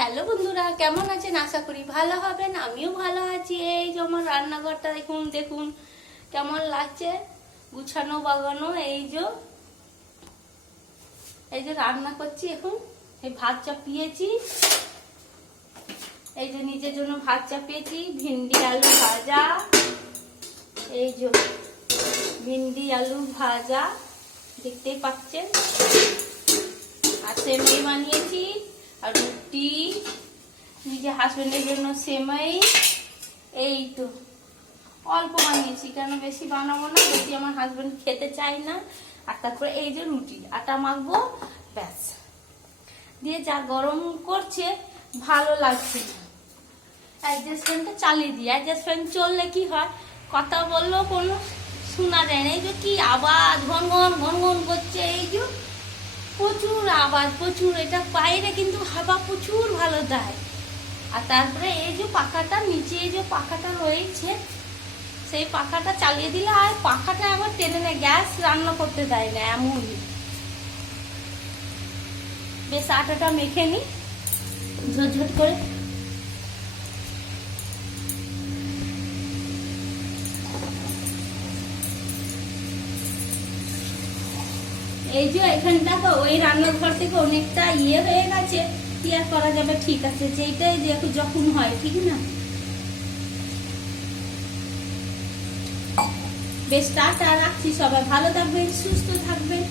Hello বন্ধুরা, কেমন আছেন? আশা করি ভালো হবেন। আমিও ভালো আছি। এই যে আমার রান্নাঘরটা দেখুন দেখুন কেমন লাগছে, গুছানো বাগানো। এই যে রান্না করছি এখন। এই ভাত চাপিয়েছি, এই যে নিজের জন্য ভাত চাপিয়েছি। ভিন্ডি আলু ভাজা, এই যে ভিন্ডি আলু ভাজা দেখতেই পাচ্ছেন। আর সেমাই বানিয়েছি, আর রুটি, নিজে হাজবেন্ডের জন্য সেমাই। এই তো অল্প বানিয়েছি, কেন বেশি বানাবো না, বেশি আমার হাজবেন্ড খেতে চায় না। আর তারপরে এই যে রুটি, আটা মাখবো, ব্যাস। দিয়ে যা গরম করছে ভালো লাগছে না। অ্যাডজাস্ট ফ্যানটা চালিয়ে দিই। অ্যাডজাস্ট ফ্যান চললে কি হয়, কথা বললেও কোনো শোনা যায় না। এই যে কি আওয়াজ, ঘনঘন ঘনঘন করছে, এই যে প্রচুর আওয়াজ, প্রচুর। এটা বাইরে কিন্তু হাওয়া প্রচুর ভালো দেয়। আর তারপরে এই যে পাখাটা নিচে, এই যে পাখাটা রয়েছে, সেই পাখাটা চালিয়ে দিলে আর পাখাটা আবার টেনে নেয়, গ্যাস রান্না করতে দেয় না এমন। বেশ আটাটা মেখে নি ঝটঝট করে। এই যে এখানটা তো ওই রান্নাঘর থেকে অনেকটা হয়ে গেছে, কি আর করা যাবে। ঠিক আছে, যেটাই যখন হয়, ঠিক না? বেশ, টাটা, রাখছি। সবাই ভালো থাকবেন, সুস্থ থাকবেন।